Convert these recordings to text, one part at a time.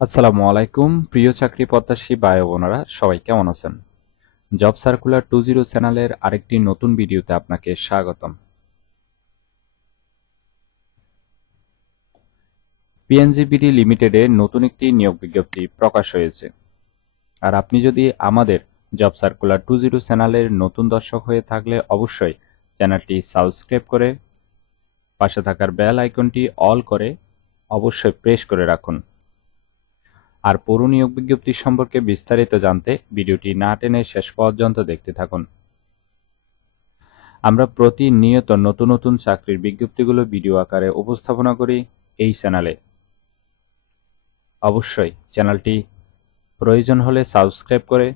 আসসালামু আলাইকুম, প্রিয় চাকরি প্রত্যাশী ও বোনেরা, সবাই কেমন আছেন? জব সার্কুলার টু জিরো চ্যানেলের আরেকটি নতুন ভিডিওতে আপনাকে স্বাগতম। পিএনজিবিডি লিমিটেডে নতুন একটি নিয়োগ বিজ্ঞপ্তি প্রকাশ হয়েছে। আর আপনি যদি আমাদের জব সার্কুলার টু জিরো চ্যানেলের নতুন দর্শক হয়ে থাকলে অবশ্যই চ্যানেলটি সাবস্ক্রাইব করে, পাশে থাকার বেল আইকনটি অল করে অবশ্যই প্রেস করে রাখুন। আর পুরো নিয়োগ বিজ্ঞপ্তি সম্পর্কে বিস্তারিত জানতে ভিডিওটি না টেনে শেষ পর্যন্ত দেখতে থাকুন। আমরা প্রতিনিয়ত নতুন নতুন চাকরির বিজ্ঞপ্তিগুলো ভিডিও আকারে উপস্থাপনা করি এই চ্যানেলে। অবশ্যই চ্যানেলটি প্রয়োজন হলে সাবস্ক্রাইব করে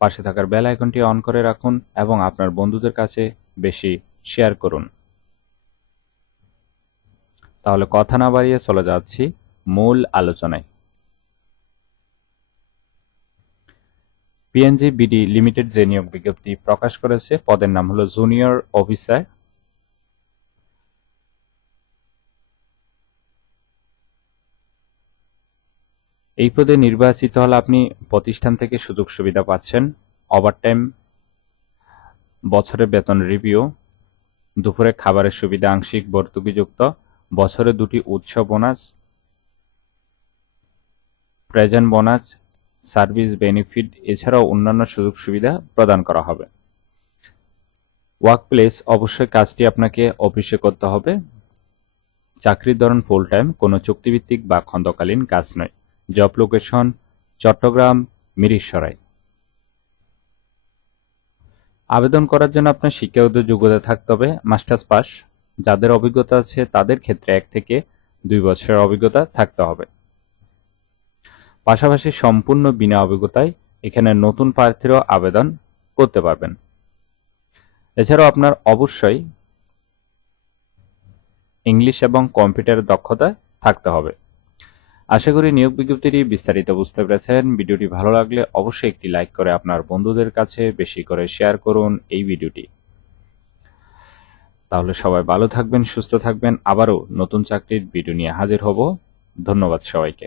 পাশে থাকার বেল আইকনটি অন করে রাখুন এবং আপনার বন্ধুদের কাছে বেশি শেয়ার করুন। তাহলে কথা না বাড়িয়ে চলে যাচ্ছি মূল আলোচনায়। পিএনজি বিডি লিমিটেড যে নিয়োগ বিজ্ঞপ্তি প্রকাশ করেছে, পদের নাম হলো জুনিয়র অফিসার এই পদে নির্বাচিত হলে আপনি প্রতিষ্ঠান থেকে সুযোগ সুবিধা পাচ্ছেন। ওভারটাইম বছরে বেতন রিভিউ দুপুরে খাবারের সুবিধা আংশিক ভর্তুকিযুক্ত, বছরে দুটি উৎসব bonus present bonus service benefit এছাড়াও অন্যান্য সুযোগ সুবিধা প্রদান করা হবে। ওয়ার্ক প্লেস অবশ্যই কাজটি আপনাকে অফিসে করতে হবে। চাকরির ধরন ফুল টাইম কোনো চুক্তিভিত্তিক বা খন্দকালীন কাজ নয়। জব লোকেশন চট্টগ্রাম মিরিশরাই আবেদন করার জন্য আপনার শিক্ষাগত যোগ্যতা থাকতে হবে, মাস্টার্স পাস। যাদের অভিজ্ঞতা আছে তাদের ক্ষেত্রে এক থেকে দুই বছরের অভিজ্ঞতা থাকতে হবে। পাশাপাশি সম্পূর্ণ বিনা অভিজ্ঞতায় এখানে নতুন প্রার্থীরাও আবেদন করতে পারবেন। এছাড়াও আপনার অবশ্যই ইংলিশ এবং কম্পিউটার দক্ষতা থাকতে হবে। আশা করি নিয়োগ বিজ্ঞপ্তিটি বিস্তারিত বুঝতে পেরেছেন। ভিডিওটি ভালো লাগলে অবশ্যই একটি লাইক করে আপনার বন্ধুদের কাছে বেশি করে শেয়ার করুন এই ভিডিওটি। তাহলে সবাই ভালো থাকবেন, সুস্থ থাকবেন। আবারও নতুন চাকরির ভিডিও নিয়ে হাজির হব। ধন্যবাদ সবাইকে।